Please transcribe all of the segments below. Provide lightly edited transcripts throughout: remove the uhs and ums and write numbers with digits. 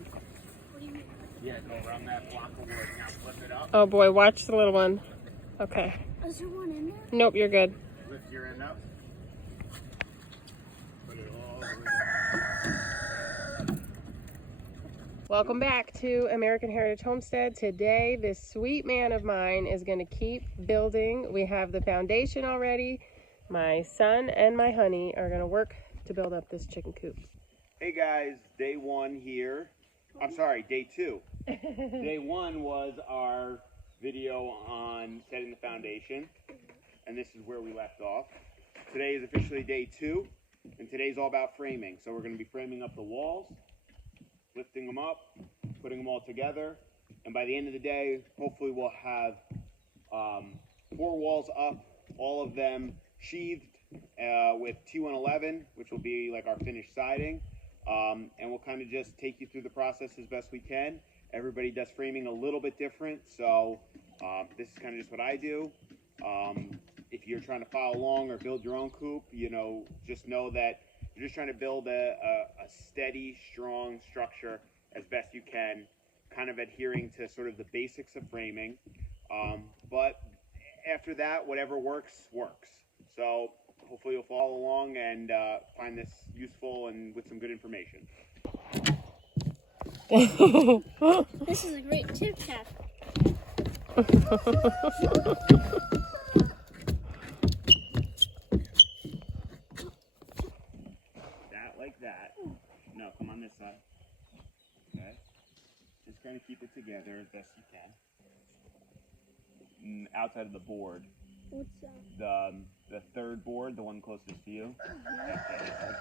around. What do you mean? Yeah, go around that block of wood. Now flip it up. Oh boy, watch the little one. Okay. Is there one in there? Nope, you're good. Lift your end up. Put it all the way down. Welcome back to American Heritage Homestead. Today, this sweet man of mine is going to keep building. We have the foundation already. My son and my honey are going to work to build up this chicken coop. Hey guys, day one here. I'm sorry, day two. Day one was our video on setting the foundation, and this is where we left off. Today is officially day two, and today's all about framing. So we're going to be framing up the walls, lifting them up, putting them all together, and by the end of the day, hopefully we'll have 4 walls up, all of them sheathed with T111, which will be like our finished siding, and we'll kind of just take you through the process as best we can. Everybody does framing a little bit different, so this is kind of just what I do. If you're trying to follow along or build your own coop, just know that you're just trying to build a steady, strong structure as best you can, kind of adhering to sort of the basics of framing. But after that, whatever works, works. So hopefully you'll follow along and find this useful and with some good information. This is a great tip tap. Like that. No, come on this side. Okay. Just kind of keep it together as best you can. Outside of the board. What's that? The third board, the one closest to you. Okay.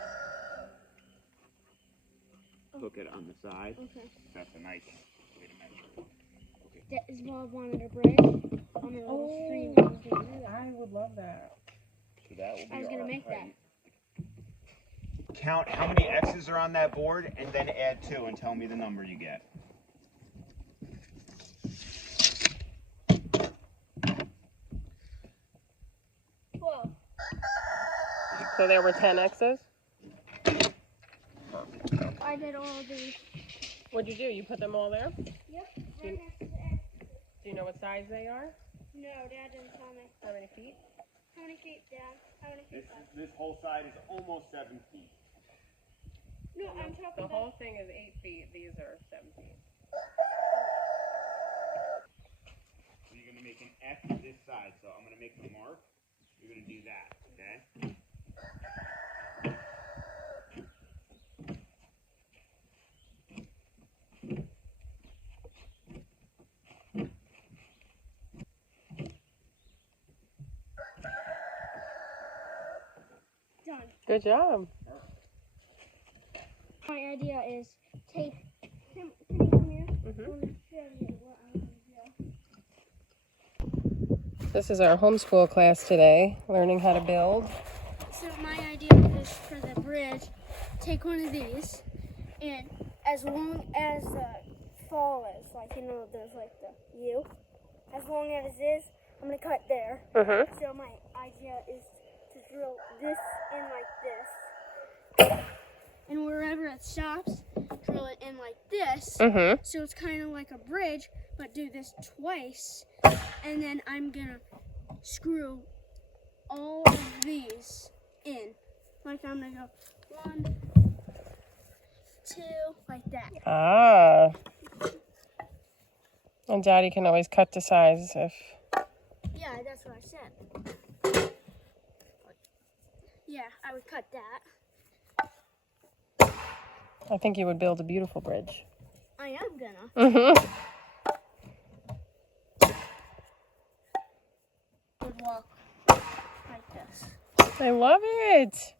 Hook it on the side. Okay. That's a nice way to measure. Okay. That is what I wanted a bridge on a little stream. I would love that. So that will be I was gonna make that. height. Count how many X's are on that board and then add 2 and tell me the number you get. Whoa. So there were 10 X's? I did all of these. What'd you do? You put them all there? Yep. Do you know what size they are? No, Dad didn't tell me. How many feet? How many feet, Dad? How many feet? This whole side is almost 7 feet. No, I'm talking The about. whole thing is 8 feet. These are 7 feet. So you're going to make an X this side. So I'm going to make the mark. You're going to do that, okay? Done. Good job. My idea is take. Can you come here? I want to show you what I want to do. This is our homeschool class today, learning how to build. So my idea is for the bridge, take one of these, and as long as the fall is, like there's like the U, as long as it is, I'm gonna cut there. So my idea is to drill this in like this, and wherever it stops, drill it in like this. So it's kind of like a bridge, but do this twice, and then I'm gonna screw all of these in. Like I'm gonna go 1, 2, like that. Ah. And Daddy can always cut to size if... Yeah, that's what I said. Yeah, I would cut that. I think you would build a beautiful bridge. I am gonna. Would walk like this. I love it.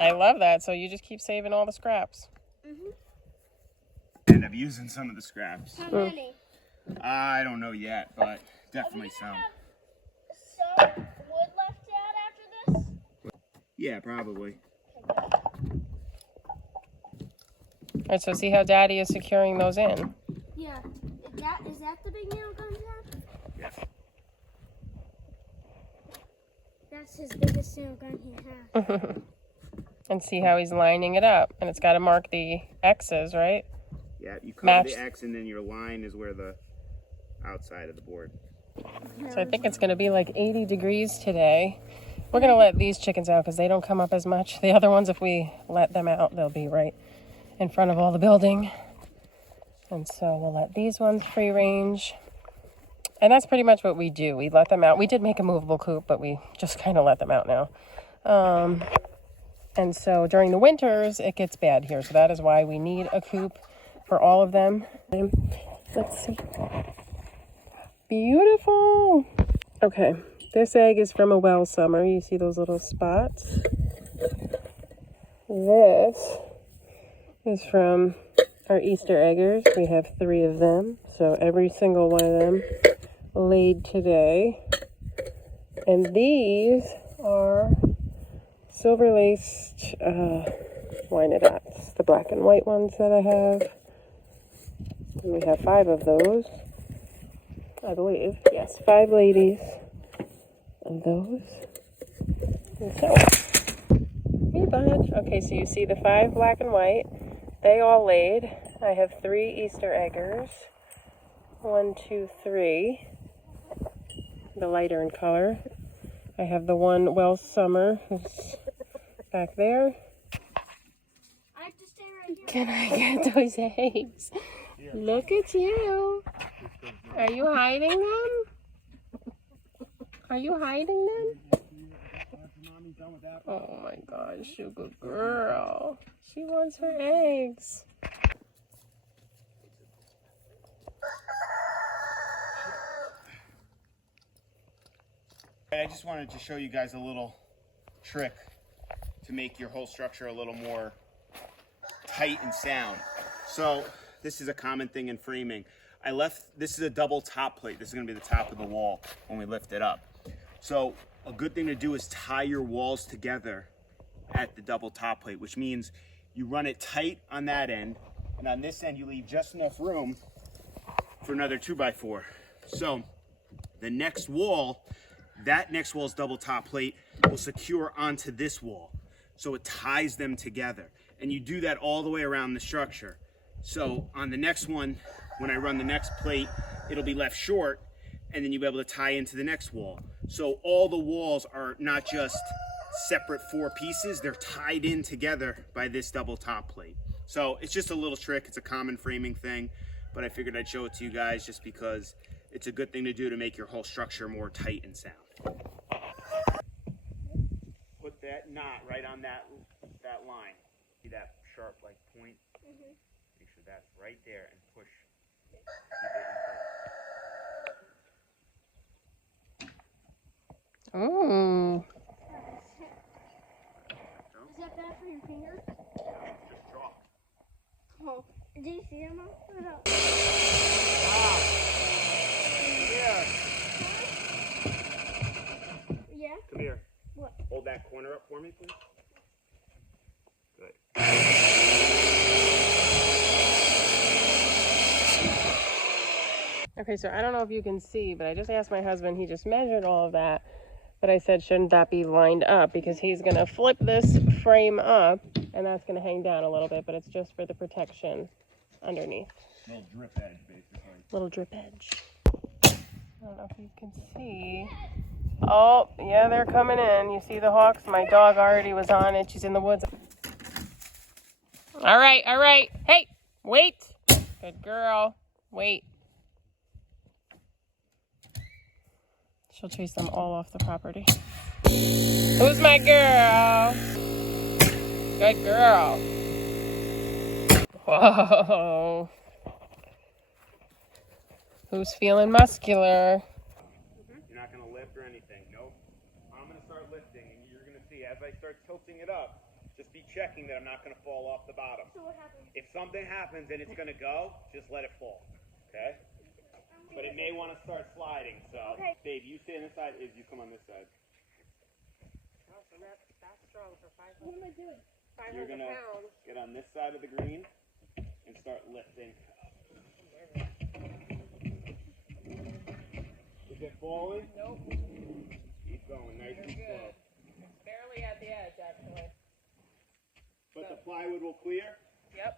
I love that. So you just keep saving all the scraps. End up using some of the scraps. How many? I don't know yet, but definitely some. Have some wood left out after this? Yeah, probably. All right, so see how Daddy is securing those in. Yeah. Is that the big nail gun, Dad? Yeah. That's his biggest nail gun he has. And see how he's lining it up. And it's got to mark the X's, right? Yeah, you cover Match. the X and then your line is where the outside of the board. So I think it's going to be like 80 degrees today. We're going to let these chickens out because they don't come up as much. The other ones, if we let them out, they'll be right in front of all the building. And so we'll let these ones free range. And that's pretty much what we do. We let them out. We did make a movable coop, but we just kind of let them out now. And so during the winters, it gets bad here. So that is why we need a coop for all of them. Let's see. Beautiful. Okay, this egg is from a well summer. You see those little spots? This is from our Easter eggers. We have 3 of them. So every single one of them laid today. And these are silver laced Wyandottes, the black and white ones that I have. And we have 5 of those, I believe. Yes, 5 ladies of those. And so, hey bud. Okay, so you see the 5 black and white. They all laid. I have 3 Easter eggers. 1, 2, 3. The lighter in color. I have the one well summer who's back there. I have to stay right here. Can I get those eggs? Look at you. Are you hiding them? Are you hiding them? Oh my gosh, you good girl. She wants her eggs. I just wanted to show you guys a little trick to make your whole structure a little more tight and sound. So this is a common thing in framing. This is a double top plate. This is going to be the top of the wall when we lift it up. So a good thing to do is tie your walls together at the double top plate, which means you run it tight on that end, and on this end you leave just enough room for another 2x4. So the next wall, that next wall's double top plate will secure onto this wall. So it ties them together. And you do that all the way around the structure. So on the next one, when I run the next plate, it'll be left short, and then you'll be able to tie into the next wall. So all the walls are not just separate 4 pieces, they're tied in together by this double top plate. So it's just a little trick. It's a common framing thing, but I figured I'd show it to you guys just because it's a good thing to do to make your whole structure more tight and sound. Put that knot right on that line. See that sharp like point? Make sure that's right there and push. Keep it in place. Oh. Is that bad for your fingers? Just chalk. Oh, do you see them all? Yeah? Come here. What? Hold that corner up for me, please. Good. Okay, so I don't know if you can see, but I just asked my husband, he just measured all of that. But I said, shouldn't that be lined up? Because he's going to flip this frame up, and that's going to hang down a little bit, but it's just for the protection underneath. Little drip edge, basically. Little drip edge. I don't know if you can see. Oh, yeah, they're coming in. You see the hawks? My dog already was on it. She's in the woods. All right, all right. Hey, wait. Good girl. Wait. She'll chase them all off the property. Who's my girl? Good girl. Whoa. Who's feeling muscular? You're not going to lift or anything. Nope. I'm going to start lifting, and you're going to see as I start tilting it up, just be checking that I'm not going to fall off the bottom. So what happens? If something happens and it's going to go, just let it fall. Okay? But it may want to start sliding, so Okay. Dave, you stay on this side, Iz, you come on this side. Oh, so that's strong for 500. What am I doing? You're going to get on this side of the green and start lifting. Is it falling? Nope. Keep going, nice and slow. It's barely at the edge, actually. But the plywood will clear? Yep.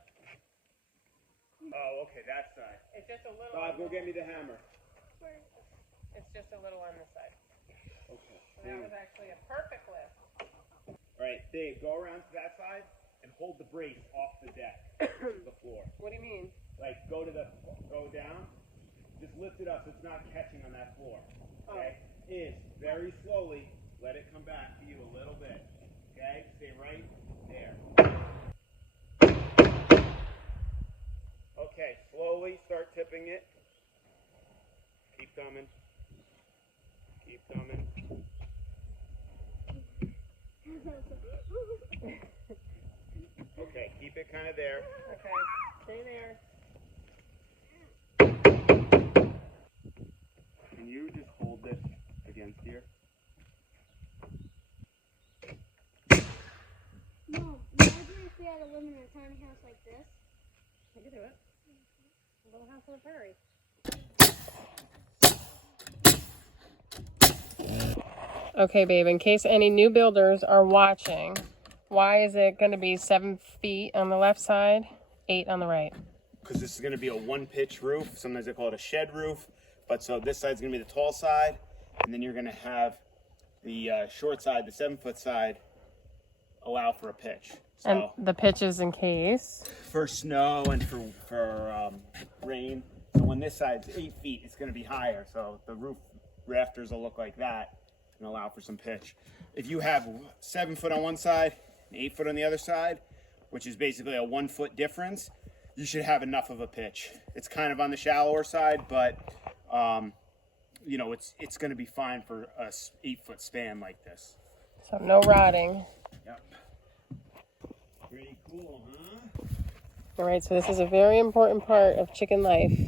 Okay, that side. It's just a little. Bob, go get me the hammer. It's just a little on this side. Okay. So that was actually a perfect lift. All right, Dave, go around to that side and hold the brace off the deck, the floor. What do you mean? Like, go down, just lift it up so it's not catching on that floor. Okay? Very slowly, let it come back to you a little bit. Okay? Stay right there. Okay, slowly start tipping it. Keep coming. Keep coming. Okay, keep it kind of there. Okay, stay there. Can you just hold this against here? No, imagine if we had to live in a tiny house like this. You can do it. A little house on the prairie. Okay, babe, in case any new builders are watching, why is it going to be 7 feet on the left side, 8 on the right? Because this is going to be a one-pitch roof. Sometimes they call it a shed roof. But so this side's going to be the tall side, and then you're going to have the short side, the 7-foot side, allow for a pitch. So And the pitch is in case? For snow and for rain. So when this side's 8 feet, it's going to be higher. So the roof rafters will look like that and allow for some pitch. If you have 7 foot on one side and 8 foot on the other side, which is basically a 1 foot difference, you should have enough of a pitch. It's kind of on the shallower side, but you know, it's going to be fine for a 8 foot span like this. So no rotting. Yep. Pretty cool, huh? All right, so this is a very important part of chicken life,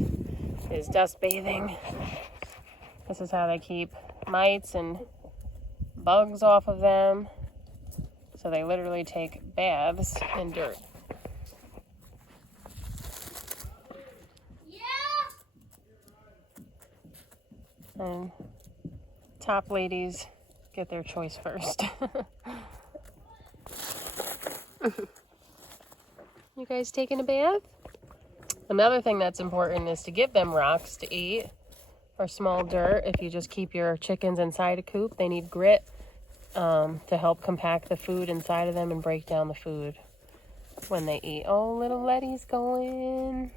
is dust bathing. This is how they keep mites and bugs off of them. So they literally take baths in dirt. And top ladies get their choice first. You guys taking a bath? Another thing that's important is to give them rocks to eat or small dirt. If you just keep your chickens inside a coop, they need grit to help compact the food inside of them and break down the food when they eat. Oh, little Letty's going.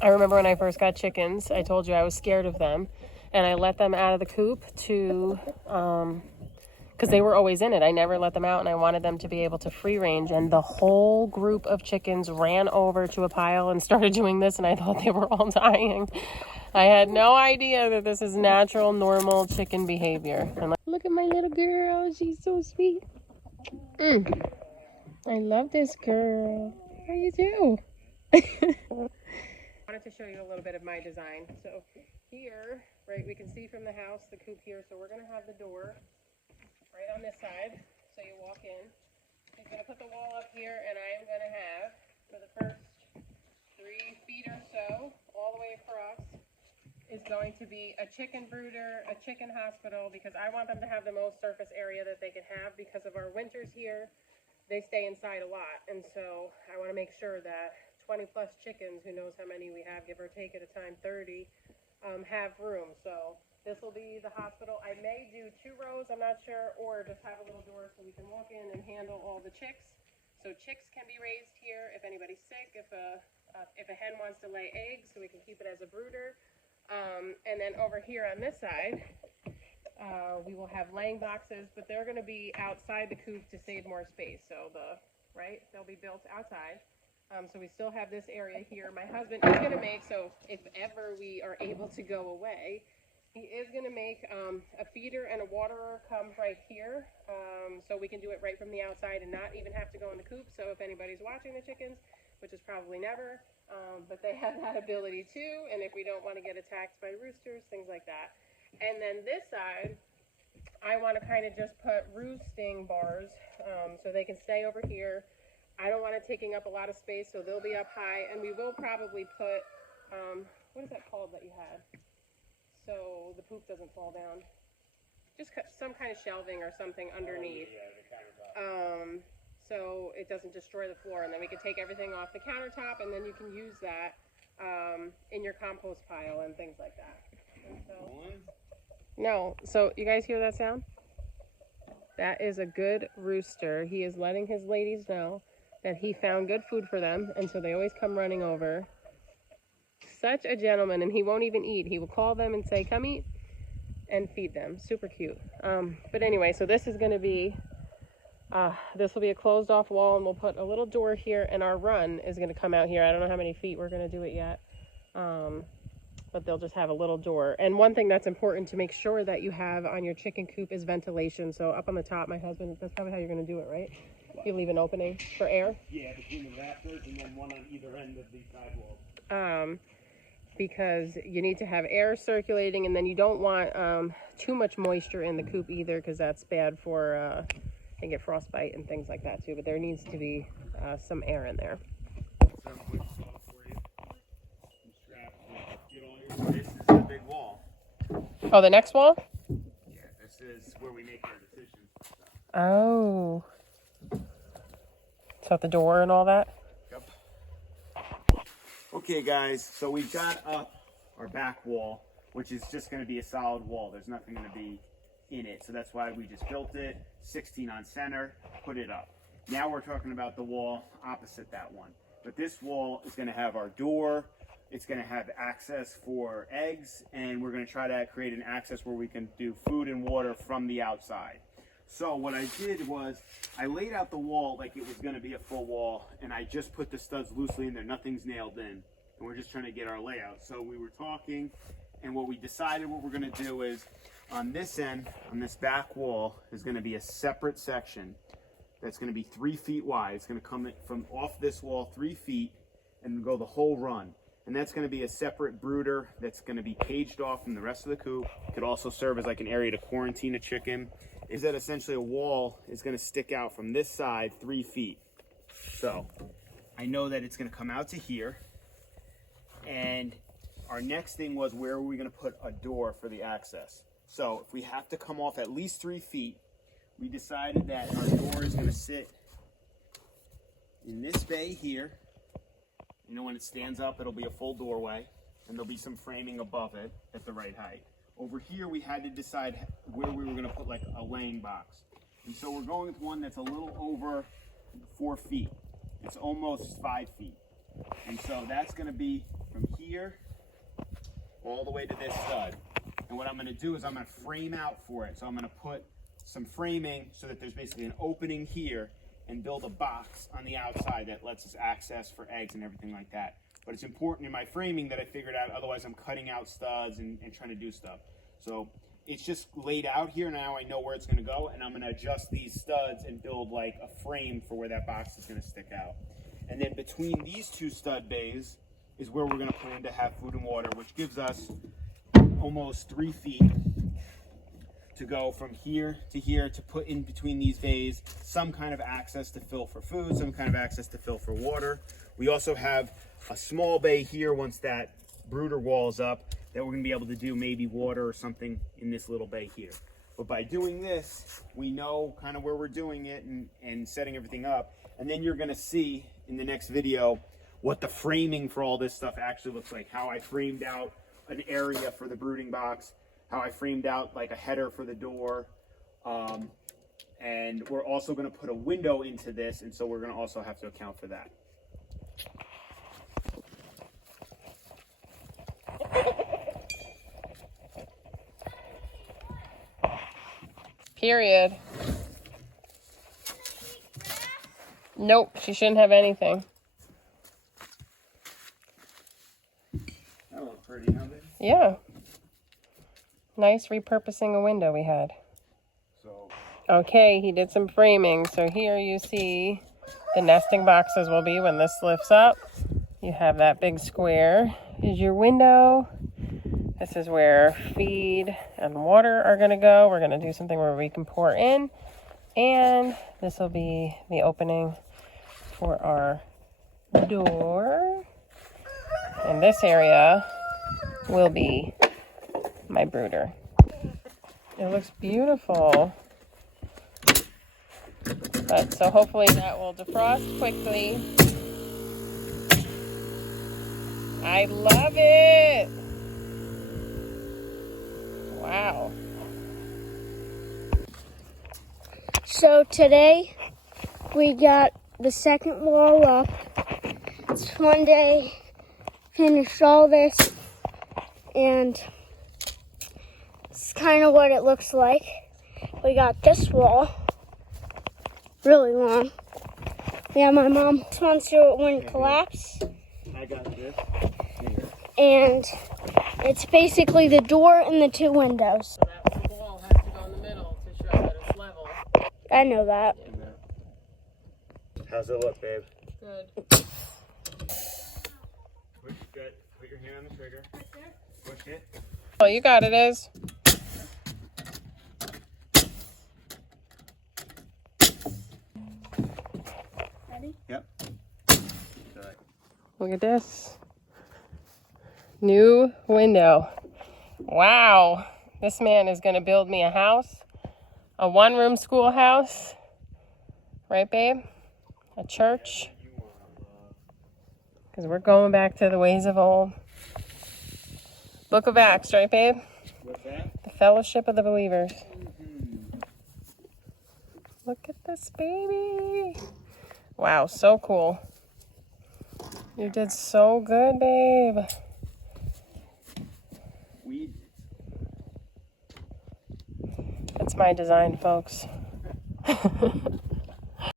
I remember when I first got chickens, I told you I was scared of them, and I let them out of the coop to, because they were always in it. I never let them out, and I wanted them to be able to free range, and the whole group of chickens ran over to a pile and started doing this, and I thought they were all dying. I had no idea that this is natural, normal chicken behavior. And like, look at my little girl. She's so sweet. I love this girl. How you do? I wanted to show you a little bit of my design. So here, right, we can see from the house the coop here. So we're going to have the door right on this side. So you walk in. He's going to put the wall up here, and I am going to have, for the first 3 feet or so, all the way across, is going to be a chicken brooder, a chicken hospital, because I want them to have the most surface area that they can have because of our winters here. They stay inside a lot, and so I want to make sure that 20 plus chickens, who knows how many we have, give or take at a time, 30, have room. So this will be the hospital. I may do 2 rows, I'm not sure, or just have a little door so we can walk in and handle all the chicks. So chicks can be raised here if anybody's sick, if a hen wants to lay eggs, so we can keep it as a brooder. And then over here on this side, we will have laying boxes, but they're going to be outside the coop to save more space. So they'll be built outside. So we still have this area here. My husband is going to make, so if ever we are able to go away, he is going to make a feeder and a waterer come right here. So we can do it right from the outside and not even have to go in the coop. So if anybody's watching the chickens, which is probably never, but they have that ability too. And if we don't want to get attacked by roosters, things like that. And then this side, I want to kind of just put roosting bars so they can stay over here. I don't want it taking up a lot of space, so they'll be up high. And we will probably put, what is that called that you had? So the poop doesn't fall down. just some kind of shelving or something underneath. Yeah, the countertop. So it doesn't destroy the floor, and then we could take everything off the countertop, and then you can use that in your compost pile and things like that. And so, no, so you guys hear that sound? That is a good rooster. He is letting his ladies know that he found good food for them, and so they always come running over. Such a gentleman, and he won't even eat. He will call them and say, come eat, and feed them. Super cute. But anyway, so this is going to be, this will be a closed off wall, and we'll put a little door here, and our run is going to come out here. I don't know how many feet we're going to do it yet. But they'll just have a little door. And one thing that's important to make sure that you have on your chicken coop is ventilation. So up on the top, my husband, that's probably how you're going to do it, right? You leave an opening for air? Yeah, between the rafters and then one on either end of the sidewalls. Because you need to have air circulating, and then you don't want too much moisture in the coop either, because that's bad for, can get frostbite and things like that too. But there needs to be some air in there. This is a big wall. Oh, the next wall? Yeah, this is where we make our decisions. Oh. So at the door and all that? Yep. Okay, guys, so we've got up our back wall, which is just going to be a solid wall. There's nothing going to be in it. So that's why we just built it, 16 on center, put it up. Now we're talking about the wall opposite that one. But this wall is going to have our door. It's going to have access for eggs, and we're going to try to create an access where we can do food and water from the outside. So what I did was I laid out the wall like it was going to be a full wall, and I just put the studs loosely in there. Nothing's nailed in, and we're just trying to get our layout. So we were talking, and what we decided what we're going to do is on this end, on this back wall, is going to be a separate section that's going to be 3 feet wide. It's going to come from off this wall 3 feet and go the whole run. And that's going to be a separate brooder that's going to be caged off from the rest of the coop. Could also serve as like an area to quarantine a chicken. Is that essentially a wall is going to stick out from this side 3 feet. So I know that it's going to come out to here. And our next thing was, where are we going to put a door for the access? So if we have to come off at least 3 feet, we decided that our door is going to sit in this bay here. You know, when it stands up, it'll be a full doorway, and there'll be some framing above it at the right height. Over here, we had to decide where we were going to put like a laying box. And so we're going with one that's a little over 4 feet. It's almost 5 feet. And so that's going to be from here all the way to this stud. And what I'm going to do is I'm going to frame out for it. So I'm going to put some framing so that there's basically an opening here, and build a box on the outside that lets us access for eggs and everything like that. But it's important in my framing that I figured out, otherwise I'm cutting out studs and trying to do stuff. So it's just laid out here. Now I know where it's going to go, and I'm going to adjust these studs and build like a frame for where that box is going to stick out. And then between these two stud bays is where we're going to plan to have food and water, which gives us almost 3 feet to go from here to put in between these bays some kind of access to fill for food, some kind of access to fill for water. We also have a small bay here once that brooder wall is up that we're going to be able to do maybe water or something in this little bay here. But by doing this, we know kind of where we're doing it and setting everything up. And then you're going to see in the next video what the framing for all this stuff actually looks like, how I framed out an area for the brooding box, how I framed out like a header for the door. And we're also going to put a window into this, and so we're going to also have to account for that. Period. Nope, she shouldn't have anything. That looks pretty, huh, baby? Yeah. Nice repurposing a window we had. So, okay, he did some framing. So here you see the nesting boxes will be when this lifts up. You have that big square is your window. This is where feed and water are going to go. We're going to do something where we can pour in. And this will be the opening for our door. And this area will be my brooder. It looks beautiful. But so hopefully that will defrost quickly. I love it. Wow. So today we got the second wall up. It's one day, finished all this, and it's kind of what it looks like. We got this wall, really long. Yeah, my mom wants to it wouldn't collapse. I got this. And it's basically the door and the two windows. So that wall has to go in the middle to show that it's level. I know that. How's it look, babe? Good. Push it. Put your hand on the trigger. Push it. Oh, you got it, Iz. Ready? Yep. Look at this. New window. Wow. This man is going to build me a house. A one-room schoolhouse. Right, babe? A church. Because we're going back to the ways of old. Book of Acts, right, babe? What's that? The fellowship of the believers. Look at this baby. Wow, so cool. You did so good, babe. That's my design, folks.